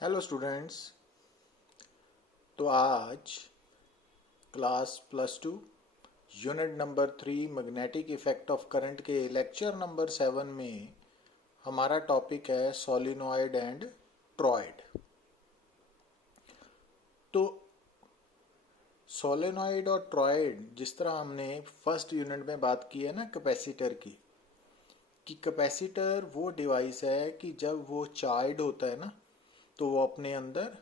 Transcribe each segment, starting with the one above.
Hello students. तो आज class +2 unit number 3 magnetic effect of current के लेक्चर नंबर 7 में हमारा टॉपिक है सोलिनॉइड एंड ट्रॉयड। तो सोलेनॉइड और ट्रॉयड, जिस तरह हमने फर्स्ट यूनिट में बात की है ना कैपेसिटर की, कि कैपेसिटर वो डिवाइस है कि जब वो चार्ज होता है ना तो वो अपने अंदर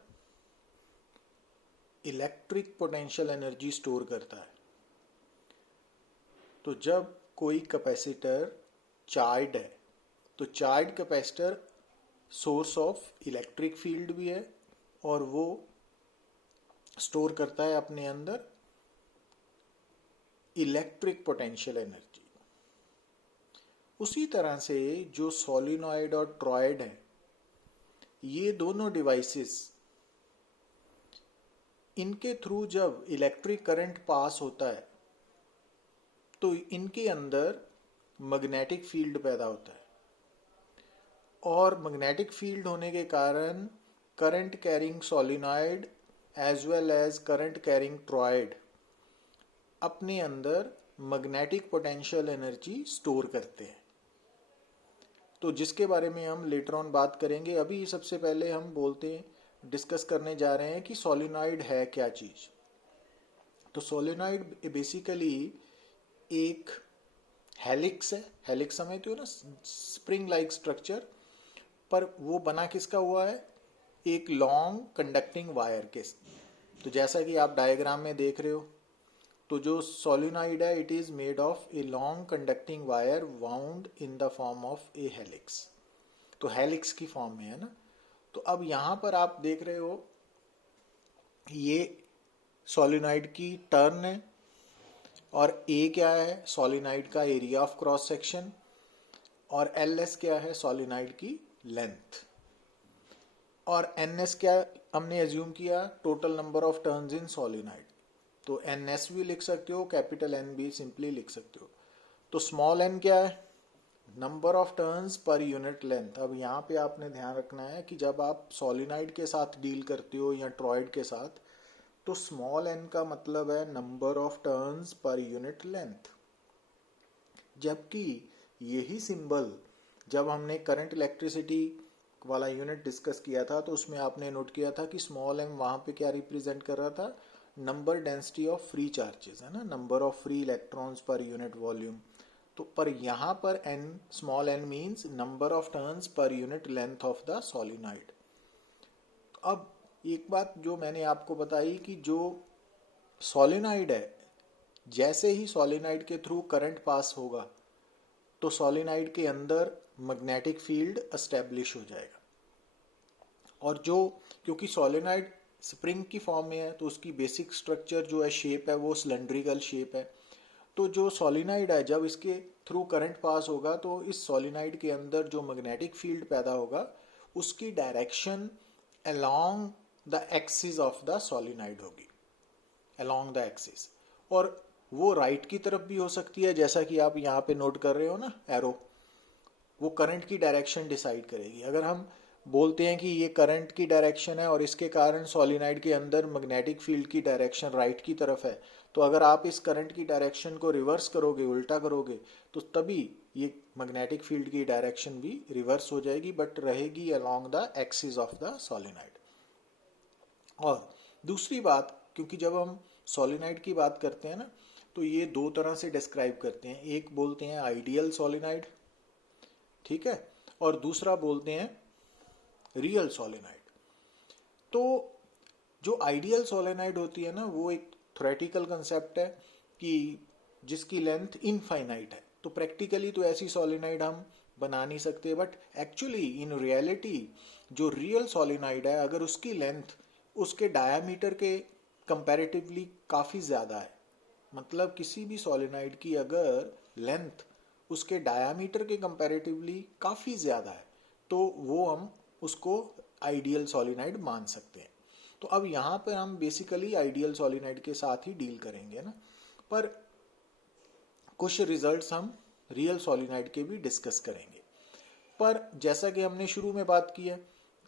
इलेक्ट्रिक पोटेंशियल एनर्जी स्टोर करता है। तो जब कोई कैपेसिटर चार्ज है तो charge capacitor source of electric field भी है और वो स्टोर करता है अपने अंदर इलेक्ट्रिक पोटेंशियल एनर्जी। उसी तरह से जो सोलिनॉइड और ट्रॉयड है, ये दोनों डिवाइसेस, इनके थ्रू जब इलेक्ट्रिक करंट पास होता है तो इनके अंदर मैग्नेटिक फील्ड पैदा होता है और मैग्नेटिक फील्ड होने के कारण current carrying solenoid as well as current carrying toroid अपने अंदर मैग्नेटिक पोटेंशियल एनर्जी स्टोर करते हैं। तो जिसके बारे में हम लेटर ऑन बात करेंगे। अभी सबसे पहले हम डिस्कस करने जा रहे हैं कि सोलिनॉइड है क्या चीज। तो सोलिनॉइड बेसिकली एक हेलिक्स है। हेलिक्स समझते हो ना, स्प्रिंग लाइक स्ट्रक्चर, पर वो बना किसका हुआ है? एक लॉन्ग कंडक्टिंग वायर के। तो जैसा कि आप डायग्राम में देख रहे हो, तो जो सोलिनॉइड है it is made of a long conducting wire wound in the form of A helix. तो हेलिक्स की फॉर्म में है ना। तो अब यहां पर आप देख रहे हो ये सोलिनॉइड की टर्न है और ए क्या है? सोलिनॉइड का एरिया ऑफ क्रॉस सेक्शन, और एल एस क्या है? सोलिनॉइड की लेंथ, और एन एस क्या हमने एज्यूम किया? Total number of turns in solenoid. तो एन एस भी लिख सकते हो, कैपिटल एन भी सिंपली लिख सकते हो। तो स्मॉल एन क्या है? Number of turns per unit length. अब यहाँ पे आपने ध्यान रखना है कि जब आप सोलिनॉइड के साथ डील करते हो या ट्रॉयड के साथ, तो स्मॉल एन का मतलब है number of turns per unit length. जबकि यही सिंबल जब हमने करंट इलेक्ट्रिसिटी वाला यूनिट डिस्कस किया था तो उसमें आपने नोट किया था कि स्मॉल एम वहां पे क्या रिप्रेजेंट कर रहा था? Number density of free charges, है ना, number of free electrons per unit volume. तो पर यहाँ पर n, small n means number of turns per unit length of the solenoid. अब एक बात जो मैंने आपको बताई कि जो सोलिनॉइड है, जैसे ही सोलिनॉइड के थ्रू करंट पास होगा तो सोलिनॉइड के अंदर मैग्नेटिक फील्ड एस्टेब्लिश हो जाएगा। और जो, क्योंकि सोलिनॉइड स्प्रिंग की फॉर्म में है तो उसकी बेसिक स्ट्रक्चर जो है, शेप है, वो सिलेंड्रिकल शेप है। तो जो सोलिनॉइड है जब इसके थ्रू करंट पास होगा तो इस सोलिनॉइड के अंदर जो मैग्नेटिक फील्ड पैदा होगा उसकी direction along the axis of the solenoid होगी, अलोंग द एक्सिस। और वो राइट की तरफ भी हो सकती है, जैसा कि आप यहाँ पे नोट कर रहे हो ना, एरो। वो करंट की डायरेक्शन डिसाइड करेगी। अगर हम बोलते हैं कि ये करंट की डायरेक्शन है और इसके कारण सोलिनॉइड के अंदर मैग्नेटिक फील्ड की डायरेक्शन राइट की तरफ है, तो अगर आप इस करंट की डायरेक्शन को रिवर्स करोगे, उल्टा करोगे, तो तभी ये मैग्नेटिक फील्ड की डायरेक्शन भी रिवर्स हो जाएगी, बट रहेगी along the axis of the solenoid. और दूसरी बात, क्योंकि जब हम सोलिनॉइड की बात करते हैं ना तो ये दो तरह से डिस्क्राइब करते हैं। एक बोलते हैं आइडियल सोलिनॉइड, ठीक है, और दूसरा बोलते हैं रियल सोलिनॉइड। तो जो आइडियल सोलिनॉइड होती है ना, वो एक थ्योरेटिकल कंसेप्ट है कि जिसकी लेंथ इनफाइनाइट है। तो प्रैक्टिकली तो ऐसी सोलिनॉइड हम बना नहीं सकते, बट एक्चुअली इन रियलिटी जो रियल सोलिनॉइड है, अगर उसकी लेंथ उसके डायामीटर के कंपैरेटिवली काफ़ी ज़्यादा है, मतलब किसी भी सोलिनॉइड की अगर लेंथ उसके डायामीटर के कंपैरेटिवली काफ़ी ज़्यादा है, तो वो हम उसको आइडियल सोलिनॉइड मान सकते हैं। तो अब यहाँ पर हम बेसिकली आइडियल सोलिनॉइड के साथ ही डील करेंगे ना, पर कुछ रिजल्ट्स हम रियल सोलिनॉइड के भी डिस्कस करेंगे। पर जैसा कि हमने शुरू में बात की है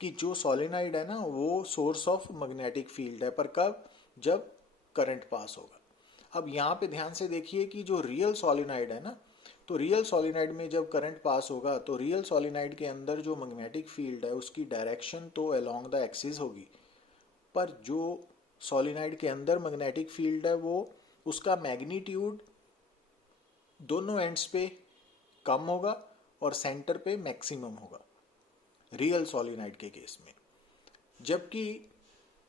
कि जो सोलिनॉइड है ना वो सोर्स ऑफ मैग्नेटिक फील्ड है, पर कब? जब करंट पास होगा। अब यहाँ पे ध्यान से देखिए कि जो रियल सोलिनॉइड है ना, तो रियल सोलिनॉइड में जब करंट पास होगा तो रियल सोलिनॉइड के अंदर जो मैग्नेटिक फील्ड है उसकी डायरेक्शन तो अलोंग द एक्सिस होगी, पर जो सोलिनॉइड के अंदर मैग्नेटिक फील्ड है वो उसका मैग्नीट्यूड दोनों एंड्स पे कम होगा और सेंटर पे मैक्सिमम होगा रियल सोलिनॉइड के केस में। जबकि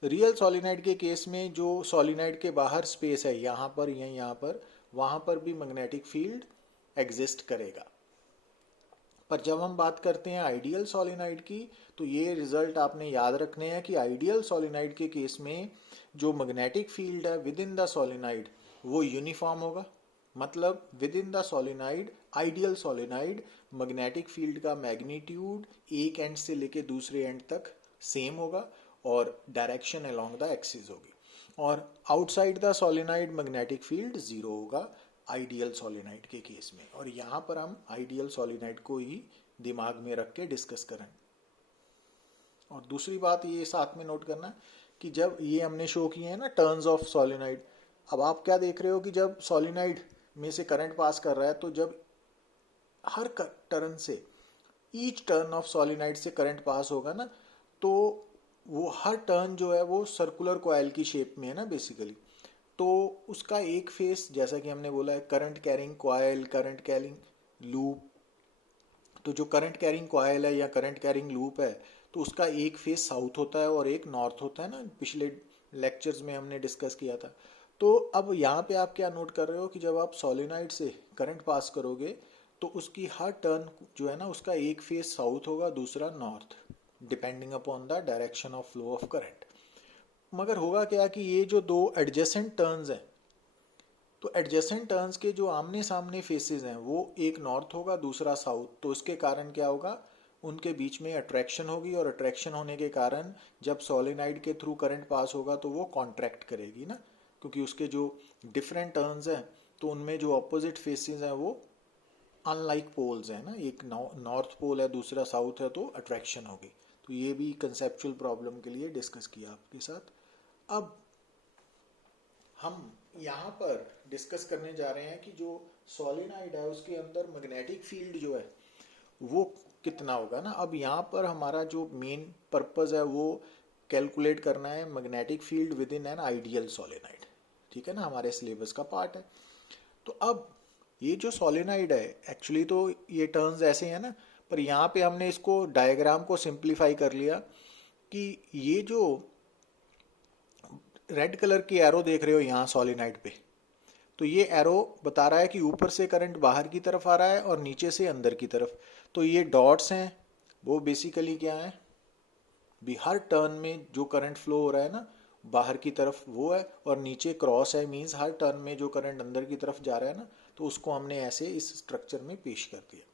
रियल सोलिनॉइड के केस में जो सोलिनॉइड के बाहर स्पेस है, यहाँ पर या यहाँ पर, वहाँ पर भी मैग्नेटिक फील्ड एग्जिस्ट करेगा। पर जब हम बात करते हैं आइडियल सोलिनॉइड की, तो ये रिजल्ट आपने याद रखने हैं कि आइडियल सोलिनॉइड के केस में जो मैग्नेटिक फील्ड है विद इन द सोलिनॉइड वो यूनिफॉर्म होगा। मतलब with in the solenoid, ideal solenoid, magnetic field का मैग्नीट्यूड एक एंड से लेके दूसरे एंड तक सेम होगा और डायरेक्शन अलोंग द एक्सिस होगी। और outside the solenoid magnetic field zero होगा आइडियल सोलिनॉइड के केस में। और यहाँ पर हम आइडियल सोलिनॉइड को ही दिमाग में रख के डिस्कस करें। और दूसरी बात ये साथ में नोट करना कि जब ये हमने शो किए हैं ना टर्न्स ऑफ सोलिनॉइड, अब आप क्या देख रहे हो कि जब सोलिनॉइड में से करंट पास कर रहा है तो जब हर टर्न से, ईच टर्न ऑफ सोलिनॉइड से करंट पास होगा ना, तो वो हर टर्न जो है वो सर्कुलर कॉइल की शेप में है ना बेसिकली। तो उसका एक फेस, जैसा कि हमने बोला है, current carrying coil, current carrying loop. तो जो करंट कैरिंग कॉइल है या करंट कैरिंग लूप है, तो उसका एक फेस साउथ होता है और एक नॉर्थ होता है ना, पिछले लेक्चर्स में हमने डिस्कस किया था। तो अब यहाँ पे आप क्या नोट कर रहे हो कि जब आप सोलिनॉइड से करंट पास करोगे तो उसकी हर टर्न जो है ना उसका एक फेस साउथ होगा, दूसरा north, depending upon the direction of flow of current. मगर होगा क्या कि ये जो दो एडजेसेंट टर्न्स हैं, तो एडजेसेंट टर्न्स के जो आमने सामने फेसेस हैं वो एक नॉर्थ होगा, दूसरा साउथ। तो इसके कारण क्या होगा, उनके बीच में अट्रैक्शन होगी, और अट्रैक्शन होने के कारण जब सोलिनॉइड के थ्रू करंट पास होगा तो वो कॉन्ट्रैक्ट करेगी ना, क्योंकि उसके जो डिफरेंट टर्न्स हैं तो उनमें जो अपोजिट फेसेस हैं वो अनलाइक पोल्स हैं ना, एक नॉर्थ पोल है दूसरा साउथ है, तो अट्रैक्शन होगी। तो ये भी कंसेप्चुअल प्रॉब्लम के लिए डिस्कस किया आपके साथ। अब हम यहाँ पर डिस्कस करने जा रहे हैं कि जो सोलिनॉइड है उसके अंदर मैग्नेटिक फील्ड जो है वो कितना होगा ना। अब यहाँ पर हमारा जो मेन पर्पस है वो कैलकुलेट करना है magnetic field with in an ideal solenoid, ठीक है ना, हमारे सिलेबस का पार्ट है। तो अब ये जो सोलिनॉइड है, एक्चुअली तो ये टर्म्स ऐसे हैं ना, पर यहाँ पे हमने इसको डायग्राम को सिंप्लीफाई कर लिया कि ये जो रेड कलर की एरो देख रहे हो यहाँ सोलिनॉइड पे, तो ये एरो बता रहा है कि ऊपर से करंट बाहर की तरफ आ रहा है और नीचे से अंदर की तरफ। तो ये डॉट्स हैं वो बेसिकली क्या है, भी हर टर्न में जो करंट फ्लो हो रहा है ना बाहर की तरफ वो है, और नीचे क्रॉस है, मींस हर टर्न में जो करंट अंदर की तरफ जा रहा है ना, तो उसको हमने ऐसे इस स्ट्रक्चर में पेश कर दिया।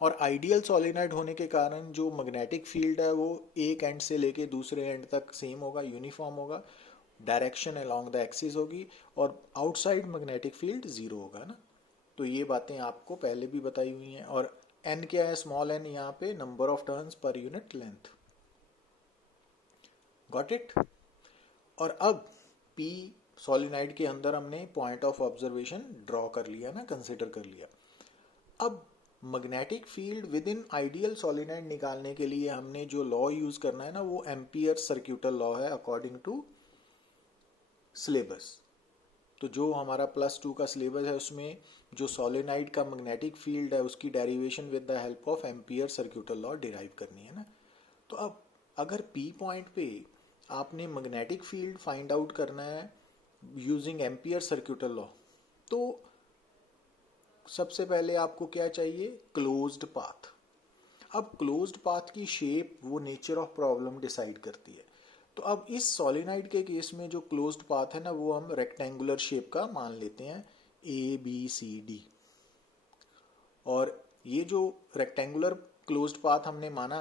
और आइडियल सोलिनॉइड होने के कारण जो मैग्नेटिक फील्ड है वो एक एंड से लेके दूसरे एंड तक सेम होगा, यूनिफॉर्म होगा, डायरेक्शन अलोंग द एक्सिस होगी, और आउटसाइड मैग्नेटिक फील्ड जीरो होगा ना। तो ये बातें आपको पहले भी बताई हुई हैं। और एन क्या है, स्मॉल एन, यहाँ पे number of turns per unit length. Got it. और अब पी सोलिनॉइड के अंदर हमने पॉइंट ऑफ ऑब्जर्वेशन ड्रॉ कर लिया ना, कंसिडर कर लिया। अब magnetic field with in ideal solenoid निकालने के लिए हमने जो लॉ यूज करना है ना वो एम्पियर सर्क्यूटल लॉ है अकॉर्डिंग टू सिलेबस। तो जो हमारा +2 का सिलेबस है उसमें जो सोलिनॉइड का मैग्नेटिक फील्ड है उसकी derivation with the help of ampere circuital law derive करनी है ना। तो अब अगर पी पॉइंट पे आपने मैग्नेटिक फील्ड फाइंड आउट करना है यूजिंग एम्पियर सर्क्यूटल लॉ, तो सबसे पहले आपको क्या चाहिए, क्लोज्ड पाथ। अब क्लोज्ड पाथ की शेप वो नेचर ऑफ प्रॉब्लम डिसाइड करती है। तो अब इस सोलिनॉइड के केस में जो क्लोज्ड पाथ है ना वो हम रेक्टेंगुलर शेप का मान लेते हैं, ABCD। और ये जो रेक्टेंगुलर क्लोज्ड पाथ हमने माना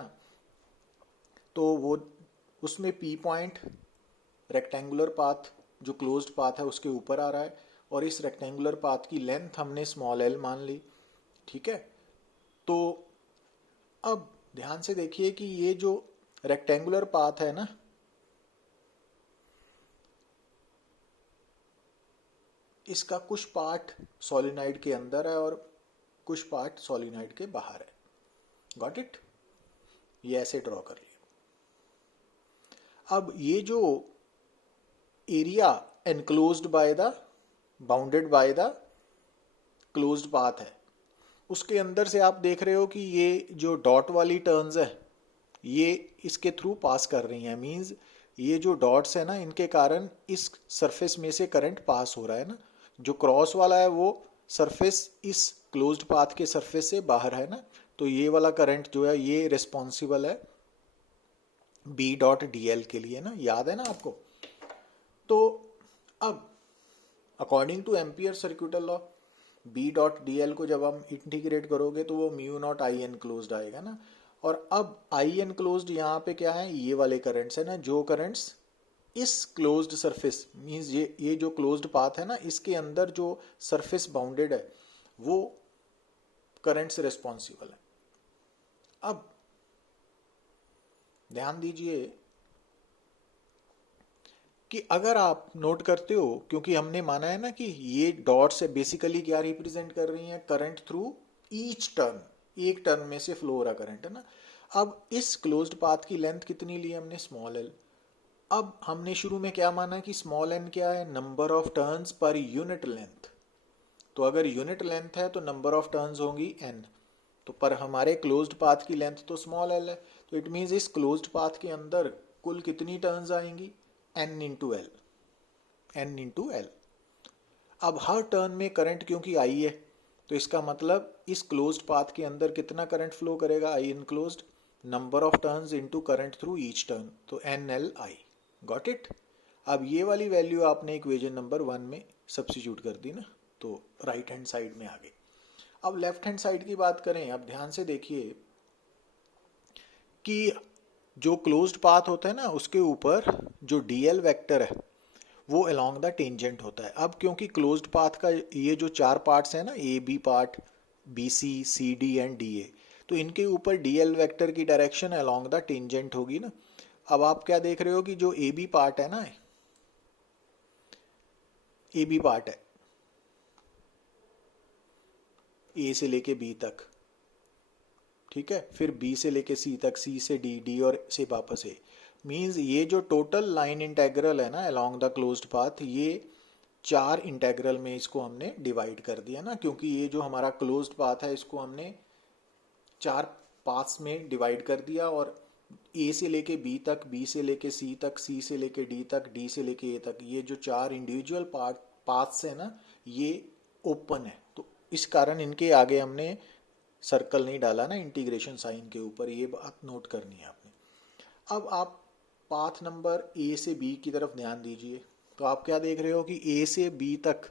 तो वो उसमें P पॉइंट रेक्टेंगुलर पाथ जो क्लोज्ड पाथ है उसके ऊपर आ रहा है, और इस रेक्टेंगुलर पाथ की लेंथ हमने स्मॉल l मान ली, ठीक है। तो अब ध्यान से देखिए कि ये जो रेक्टेंगुलर पाथ है ना, इसका कुछ पार्ट सोलिनॉइड के अंदर है और कुछ पार्ट सोलिनॉइड के बाहर है। Got it? ये ऐसे ड्रॉ कर लिया। अब ये जो area enclosed by the bounded by the closed path है, उसके अंदर से आप देख रहे हो कि ये जो डॉट वाली टर्न्स है ये इसके थ्रू पास कर रही हैं। मींस ये जो डॉट्स है ना, इनके कारण इस सरफेस में से करंट पास हो रहा है ना। जो क्रॉस वाला है वो सरफेस इस क्लोज्ड पाथ के सरफेस से बाहर है ना, तो ये वाला करंट जो है ये रिस्पॉन्सिबल है बी डॉट डी एल के लिए ना, याद है ना आपको। तो अब according to Ampere circuital law, B dot D l को जब हम इंटीग्रेट करोगे तो वो mu naught I n closed आएगा ना। और अब आई एन क्लोज्ड यहाँ पे क्या है, ये वाले करंट्स है ना, जो करंट्स इस क्लोज्ड सरफेस मीन्स ये जो क्लोज्ड पाथ है ना, इसके अंदर जो सरफेस बाउंडेड है वो करंट्स रिस्पॉन्सिबल है। अब ध्यान दीजिए कि अगर आप नोट करते हो, क्योंकि हमने माना है ना कि ये डॉट्स है बेसिकली क्या रिप्रेजेंट कर रही हैं, करंट थ्रू ईच टर्न, एक टर्न में से फ्लो हो रहा करंट है ना। अब इस क्लोज्ड पाथ की लेंथ कितनी ली हमने, स्मॉल एल। अब हमने शुरू में क्या माना कि स्मॉल एन क्या है, number of turns per unit length. तो अगर यूनिट लेंथ है तो नंबर ऑफ टर्न्स होंगी एन, तो पर हमारे क्लोज्ड पाथ की लेंथ तो स्मॉल एल है, तो इट मीन्स इस क्लोज्ड पाथ के अंदर कुल कितनी टर्न्स आएंगी, n into l, n into l. अब हर टर्न में करंट क्योंकि आई है, तो इसका मतलब इस क्लोज्ड पाथ के अंदर कितना करंट फ्लो करेगा, I enclosed, number of turns into current through each turn, तो N L I. Got it? अब ये वाली वैल्यू आपने इक्वेशन नंबर 1 में सब्स्टिट्यूट कर दी ना, तो राइट हैंड साइड में आ गई। अब लेफ्ट हैंड साइड की बात करें, अब ध्यान से देखिए कि जो क्लोज्ड पाथ होता है ना, उसके ऊपर जो डीएल वेक्टर है वो अलोंग द टेंजेंट होता है। अब क्योंकि क्लोज्ड पाथ का ये जो चार पार्ट्स हैं ना, A B part, B C D and D A, तो इनके ऊपर डीएल वेक्टर की डायरेक्शन अलोंग द टेंजेंट होगी ना। अब आप क्या देख रहे हो कि जो ए बी पार्ट है ना, ए बी पार्ट है ए से लेके बी तक, ठीक है, फिर बी से लेके सी तक, सी से डी, डी और से वापस ए। मींस ये जो टोटल लाइन इंटेग्रल है ना अलोंग द क्लोज्ड पाथ, ये चार इंटेग्रल में इसको हमने डिवाइड कर दिया ना, क्योंकि ये जो हमारा क्लोज्ड पाथ है इसको हमने चार पाथ्स में डिवाइड कर दिया, और ए से लेके बी तक, बी से लेके सी तक, सी से लेके डी तक, डी से लेके ए तक, ये जो चार इंडिविजुअल पाथ्स है ना ये ओपन है, तो इस कारण इनके आगे हमने सर्कल नहीं डाला ना इंटीग्रेशन साइन के ऊपर, ये बात नोट करनी है आपने। अब आप पाथ नंबर ए से बी की तरफ ध्यान दीजिए, तो आप क्या देख रहे हो कि ए से बी तक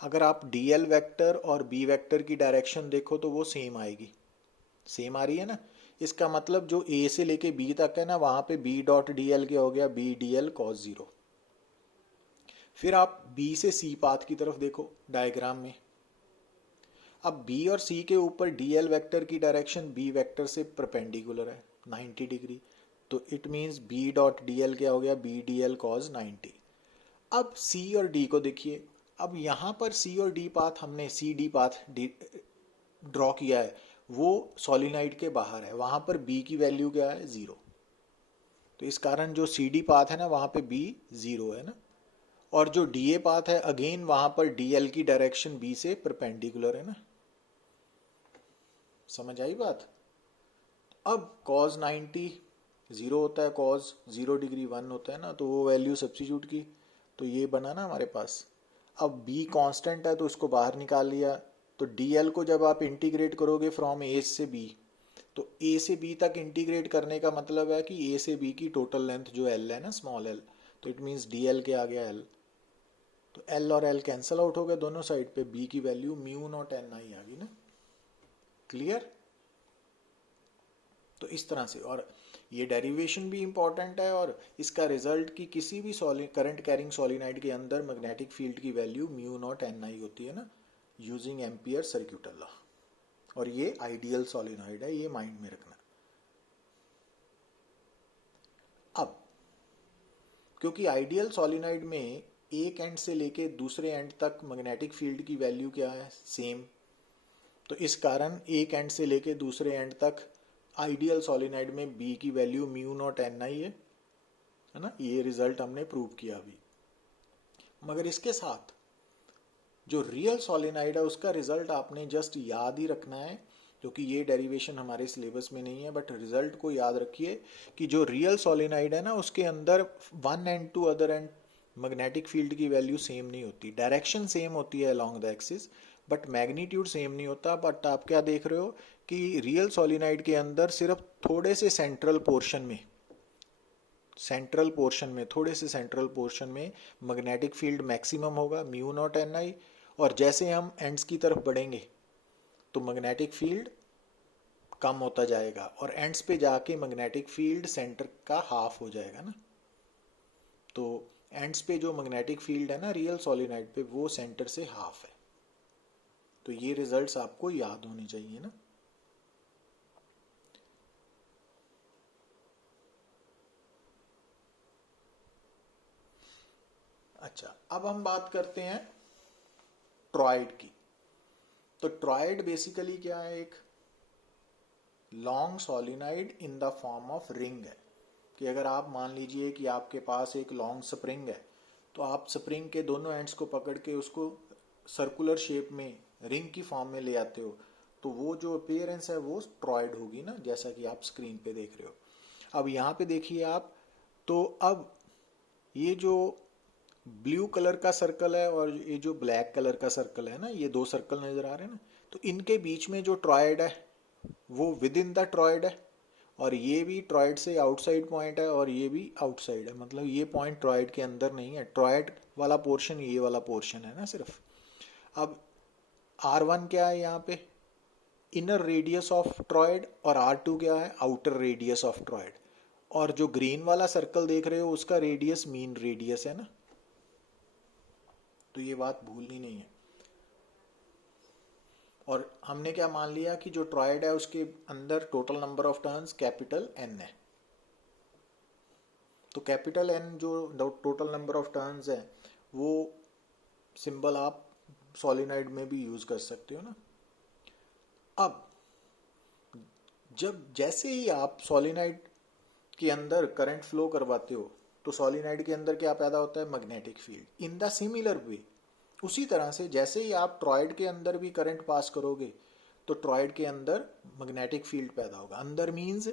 अगर आप डी एल वैक्टर और बी वैक्टर की डायरेक्शन देखो तो वो सेम आएगी, सेम आ रही है ना। इसका मतलब जो ए से लेके बी तक है ना, वहां पे बी डॉट डी एल क्या हो गया, B D L cos zero. फिर आप बी से सी पाथ की तरफ देखो डायग्राम में, अब बी और सी के ऊपर डी एल वैक्टर की डायरेक्शन बी वैक्टर से परपेंडिकुलर है 90 डिग्री, तो it means B dot D L क्या हो गया, बी डी एल कॉस 90। अब सी और डी को देखिए, अब यहाँ पर सी और डी पाथ हमने सी डी पाथ ड्रॉ किया है, वो सॉलिनाइड के बाहर है, वहां पर बी की वैल्यू क्या है, जीरो, तो इस कारण जो सी डी पाथ है ना वहां पे बी जीरो है ना। और जो डी ए पाथ है अगेन वहां पर डी एल की डायरेक्शन बी से परपेंडिकुलर है ना, समझ आई बात। अब cos 90 जीरो होता है, cos 0 डिग्री 1 होता है ना, तो वो वैल्यू सब्स्टिट्यूट की, तो ये बना ना हमारे पास। अब b कांस्टेंट है तो उसको बाहर निकाल लिया, तो dl को जब आप इंटीग्रेट करोगे फ्रॉम a से b, तो a से b तक इंटीग्रेट करने का मतलब है कि a से b की टोटल लेंथ जो l है ना, स्मॉल l, तो इट मीन्स dl के आ गया l, तो l और l कैंसल आउट हो गए दोनों साइड पे, b की वैल्यू म्यू नॉट एन आई आ गई ना। क्लियर? तो इस तरह से, और ये डेरिवेशन भी इंपॉर्टेंट है, और इसका रिजल्ट कि किसी भी करंट कैरिंग सोलिनॉइड के अंदर मैग्नेटिक फील्ड की वैल्यू म्यू नॉट एन आई होती है ना, यूजिंग एम्पियर सर्क्यूटल लॉ, और ये आइडियल सोलिनॉइड है, ये माइंड में रखना। क्योंकि आइडियल सोलिनॉइड में एक एंड से लेके दूसरे एंड तक मैग्नेटिक फील्ड की वैल्यू क्या है, सेम। तो इस कारण एक एंड से लेके दूसरे एंड तक आइडियल सोलिनॉइड में बी की वैल्यू म्यू नॉट एन आई है ना। ये रिजल्ट हमने प्रूव किया अभी। मगर इसके साथ जो रियल सोलिनॉइड है उसका रिजल्ट आपने जस्ट याद ही रखना है, क्योंकि ये डेरिवेशन हमारे सिलेबस में नहीं है, बट रिजल्ट को याद रखिए कि जो रियल सोलिनॉइड है ना उसके अंदर one end to other end magnetic field की वैल्यू सेम नहीं होती। डायरेक्शन सेम होती है along the axis, but magnitude same नहीं होता। बट आप क्या देख रहे हो कि रियल सोलिनॉइड के अंदर सिर्फ थोड़े से सेंट्रल पोर्शन में मैग्नेटिक फील्ड मैक्सिमम होगा म्यू नॉट एन आई, और जैसे हम एंड्स की तरफ बढ़ेंगे तो मैग्नेटिक फील्ड कम होता जाएगा, और एंड्स पे जाके मैग्नेटिक फील्ड सेंटर का हाफ हो जाएगा ना। तो एंड्स पे जो मैग्नेटिक फील्ड है ना रियल सोलिनॉइड पे, वो सेंटर से हाफ है। तो ये रिजल्ट्स आपको याद होने चाहिए ना। अच्छा, अब हम बात करते हैं ट्रॉयड की। तो ट्रॉयड बेसिकली क्या है, एक long solenoid in the form of ring है। कि अगर आप मान लीजिए कि आपके पास एक लॉन्ग स्प्रिंग है, तो आप स्प्रिंग के दोनों एंड्स को पकड़ के उसको सर्कुलर शेप में रिंग की फॉर्म में ले आते हो, तो वो जो अपीयरेंस है वो ट्रॉयड होगी ना, जैसा कि आप स्क्रीन पे देख रहे हो। अब यहाँ पे देखिए आप, तो अब ये जो ब्लू कलर का सर्कल है और ये जो ब्लैक कलर का सर्कल है ना, ये दो सर्कल नजर आ रहे हैं ना, तो इनके बीच में जो ट्रॉयड है वो विद इन द ट्रॉयड है, और ये भी ट्रॉयड से आउटसाइड पॉइंट है और ये भी आउटसाइड है। मतलब ये पॉइंट ट्रॉयड के अंदर नहीं है। ट्रॉयड वाला पोर्शन ये वाला पोर्शन है ना सिर्फ। अब R1 क्या है यहाँ पे, इनर रेडियस ऑफ ट्रॉयड, और R2 क्या है, आउटर रेडियस ऑफ ट्रॉयड। और जो ग्रीन वाला सर्कल देख रहे हो उसका रेडियस मीन रेडियस है ना। तो ये बात भूलनी नहीं है। और हमने क्या मान लिया कि जो ट्रॉयड है उसके अंदर total number of turns capital N है। तो कैपिटल N जो टोटल नंबर ऑफ टर्न्स है, वो सिंबल आप सोलिनॉइड में भी यूज कर सकते हो ना। अब जैसे ही आप सोलिनॉइड के अंदर करंट फ्लो करवाते हो, तो सोलिनॉइड के अंदर क्या पैदा होता है, magnetic field. In the similar way, उसी तरह से जैसे ही आप ट्रॉयड के अंदर भी करंट पास करोगे, तो ट्रॉयड के अंदर मैग्नेटिक फील्ड पैदा होगा। अंदर मीन्स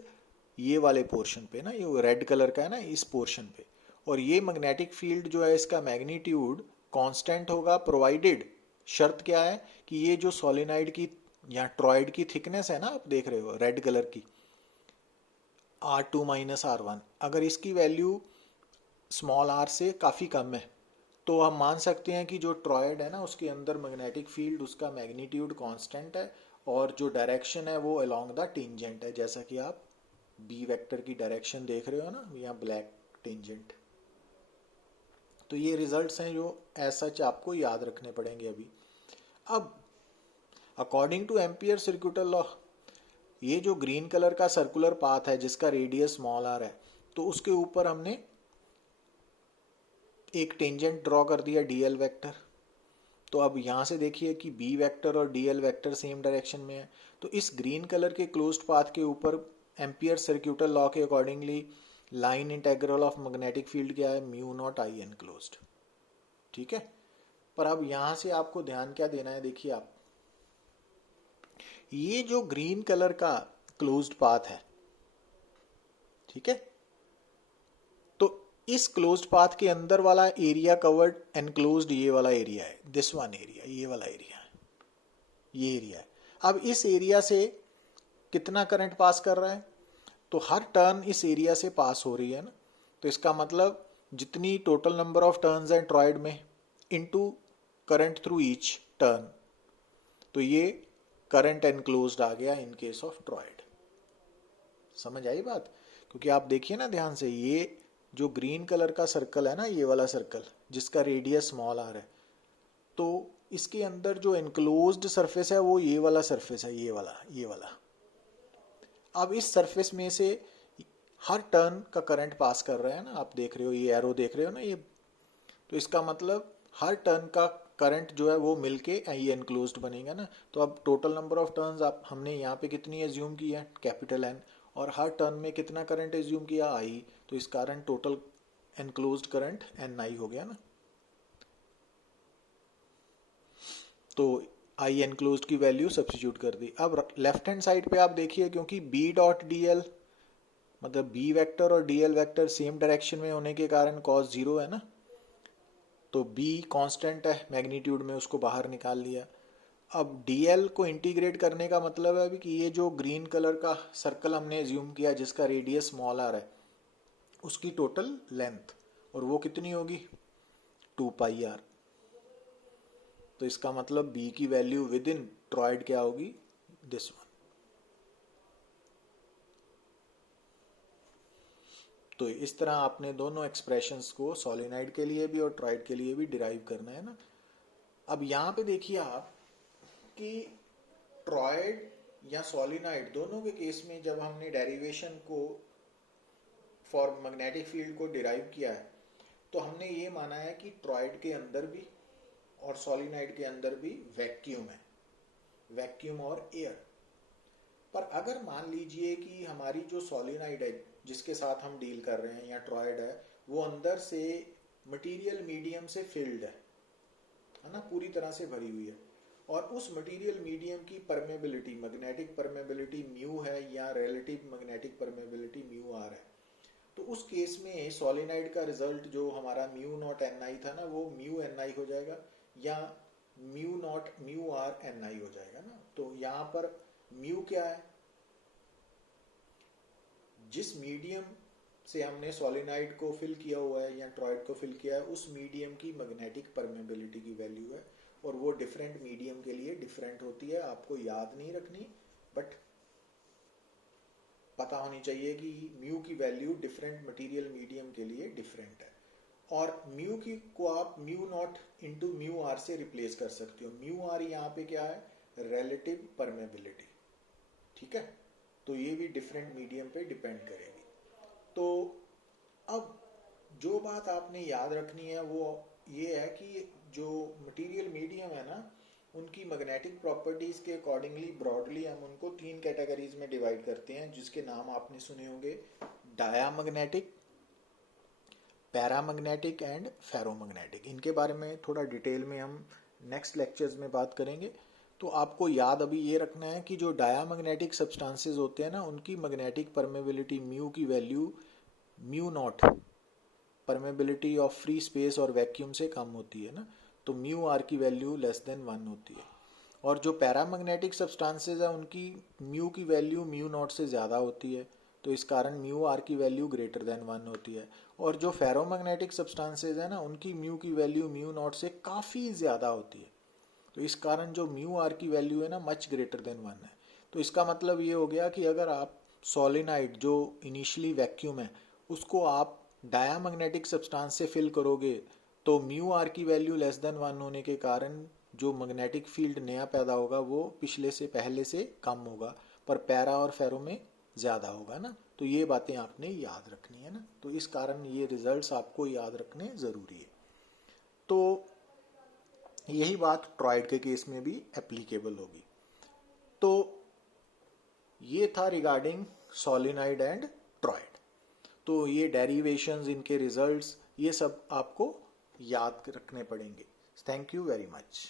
ये वाले पोर्शन पे ना, ये रेड कलर का है ना, इस पोर्शन पे। और ये मैग्नेटिक फील्ड जो है इसका मैग्नीट्यूड कांस्टेंट होगा, प्रोवाइडेड, शर्त क्या है कि ये जो सोलिनॉइड की या ट्रॉयड की थिकनेस है ना, आप देख रहे हो रेड कलर की, R2 माइनस R1, अगर इसकी वैल्यू स्मॉल r से काफ़ी कम है, तो हम मान सकते हैं कि जो ट्रॉयड है ना उसके अंदर मैग्नेटिक फील्ड, उसका मैग्नीट्यूड कांस्टेंट है, और जो डायरेक्शन है वो अलोंग द टेंजेंट है, जैसा कि आप बी वेक्टर की डायरेक्शन देख रहे हो ना, यहाँ ब्लैक टेंजेंट। तो ये रिजल्ट्स हैं जो एज सच आपको याद रखने पड़ेंगे अभी। अब according to ampere circular law, ये जो ग्रीन कलर का सर्कुलर पाथ है जिसका रेडियस स्मॉल r है, तो उसके ऊपर हमने एक टेंजेंट ड्रॉ कर दिया dl वेक्टर। तो अब यहाँ से देखिए कि b वेक्टर और dl वेक्टर सेम डायरेक्शन में है। तो इस ग्रीन कलर के क्लोज्ड पाथ के ऊपर एम्पियर सर्कुलर लॉ के accordingly line integral of magnetic field क्या है, म्यू नॉट आई एनक्लोज्ड। ठीक है। पर अब यहाँ से आपको ध्यान क्या देना है, देखिए आप, ये जो ग्रीन कलर का क्लोज्ड पाथ है, ठीक है, तो इस क्लोज्ड पाथ के अंदर वाला एरिया कवर्ड एनक्लोज्ड ये वाला एरिया है, दिस वन एरिया, ये वाला एरिया है, ये एरिया है। अब इस एरिया से कितना करंट पास कर रहा है, तो हर टर्न इस एरिया से पास हो रही है ना। तो इसका मतलब जितनी टोटल नंबर ऑफ टर्न्स हैं ट्रॉयड में into current through each turn, तो ये करंट एनक्लोज्ड आ गया इन केस ऑफ ट्रॉयड। समझ आई बात? क्योंकि आप देखिए ना ध्यान से, ये जो ग्रीन कलर का सर्कल है ना, ये वाला सर्कल जिसका रेडियस स्मॉल r है, तो इसके अंदर जो एनक्लोज्ड सरफेस है वो ये वाला सरफेस है, ये वाला। अब इस सरफेस में से हर टर्न का करंट पास कर रहे हैं ना, आप देख रहे हो ये एरो देख रहे हो ना ये, तो इसका मतलब हर टर्न का करंट जो है वो मिलके आई एनक्लोज्ड बनेगा ना। तो अब टोटल नंबर ऑफ टर्न्स आप हमने यहाँ पे कितनी एज्यूम की है, कैपिटल एन, और हर टर्न में कितना करंट एज्यूम किया, आई, तो इस कारण total enclosed current N I हो गया ना। तो आई एनक्लोज्ड की वैल्यू सब्स्टिट्यूट कर दी। अब लेफ्ट हैंड साइड पे आप देखिए, क्योंकि बी डॉट डी एल मतलब बी वेक्टर और D L vector same direction में होने के कारण कॉस जीरो है ना, तो b कांस्टेंट है मैग्नीट्यूड में, उसको बाहर निकाल लिया। अब dl को इंटीग्रेट करने का मतलब है कि ये जो ग्रीन कलर का सर्कल हमने एज्यूम किया जिसका रेडियस स्मॉल आर है, उसकी टोटल लेंथ, और वो कितनी होगी 2πr। तो इसका मतलब b की वैल्यू विद इन ट्रॉयड क्या होगी, दिस वन। तो इस तरह आपने दोनों एक्सप्रेशंस को सोलेनाइड के लिए भी और ट्रॉयड के लिए भी डिराइव करना है ना। अब यहाँ पे देखिए आप कि ट्रॉयड या सोलेनाइड दोनों के केस में जब हमने डेरिवेशन को फॉर मैग्नेटिक फील्ड को डिराइव किया है, तो हमने ये माना है कि ट्रॉयड के अंदर भी और सोलेनाइड के अंदर भी वैक्यूम है, वैक्यूम और एयर। पर अगर मान लीजिए कि हमारी जो सोलेनाइड है जिसके साथ हम डील कर रहे हैं या ट्रॉयड है, वो अंदर से मटेरियल मीडियम से फिल्ड है ना, पूरी तरह से भरी हुई है, और उस मटेरियल मीडियम की परमेबिलिटी, मैग्नेटिक परमेबिलिटी म्यू है या relative magnetic permeability mu r है, तो उस केस में सोलेनाइड का रिजल्ट जो हमारा म्यू नॉट एन आई था ना, वो म्यू एन आई हो जाएगा या mu not mu R N I हो जाएगा ना। तो यहाँ पर म्यू क्या है, जिस मीडियम से हमने सोलेनाइड को फिल किया हुआ है या ट्रॉयड को फिल किया है, उस मीडियम की मैग्नेटिक परमेबिलिटी की वैल्यू है, और वो डिफरेंट मीडियम के लिए डिफरेंट होती है। आपको याद नहीं रखनी, बट पता होनी चाहिए कि म्यू की वैल्यू डिफरेंट मटेरियल मीडियम के लिए डिफरेंट है। और म्यू की को आप mu naught into mu r से रिप्लेस कर सकते हो। म्यू आर यहाँ पे क्या है, रिलेटिव परमेबिलिटी, ठीक है। तो ये भी डिफरेंट मीडियम पे डिपेंड करेगी। तो अब जो बात आपने याद रखनी है वो ये है कि जो मटेरियल मीडियम है ना, उनकी मैग्नेटिक प्रॉपर्टीज के अकॉर्डिंगली ब्रॉडली हम उनको 3 कैटेगरीज में डिवाइड करते हैं, जिसके नाम आपने सुने होंगे, डायामैग्नेटिक, पैरामैग्नेटिक एंड फेरोमैग्नेटिक। इनके बारे में थोड़ा डिटेल में हम नेक्स्ट लेक्चर्स में बात करेंगे। तो आपको याद अभी ये रखना है कि जो डायामैग्नेटिक सब्सटेंसेस होते हैं ना, उनकी मैग्नेटिक परमेबिलिटी म्यू की value mu naught, permeability of free space और वैक्यूम से कम होती है ना, तो म्यू आर की वैल्यू लेस देन 1 होती है। और जो पैरामैग्नेटिक सब्सटेंसेस है उनकी म्यू की वैल्यू म्यू नॉट से ज़्यादा होती है, तो इस कारण म्यू आर की वैल्यू ग्रेटर देन 1 होती है। और जो फेरोमैग्नेटिक सब्सटेंसेस है ना, उनकी म्यू की वैल्यू म्यू नॉट से काफ़ी ज़्यादा होती है, तो इस कारण जो म्यू आर की वैल्यू है ना, मच ग्रेटर देन 1 है। तो इसका मतलब ये हो गया कि अगर आप सोलेनाइड जो इनिशियली वैक्यूम है उसको आप डायामैग्नेटिक सब्सटेंस से फिल करोगे, तो म्यू आर की वैल्यू लेस देन 1 होने के कारण जो मैग्नेटिक फील्ड नया पैदा होगा वो पिछले से पहले से कम होगा, पर पैरा और फेरो में ज़्यादा होगा ना। तो ये बातें आपने याद रखनी है ना, तो इस कारण ये रिजल्ट्स आपको याद रखने ज़रूरी है। तो यही बात ट्रॉयड के केस में भी एप्लीकेबल होगी। तो ये था रिगार्डिंग सोलेनाइड एंड ट्रॉयड। तो ये डेरिवेशंस, इनके रिजल्ट्स, ये सब आपको याद रखने पड़ेंगे। Thank you very much.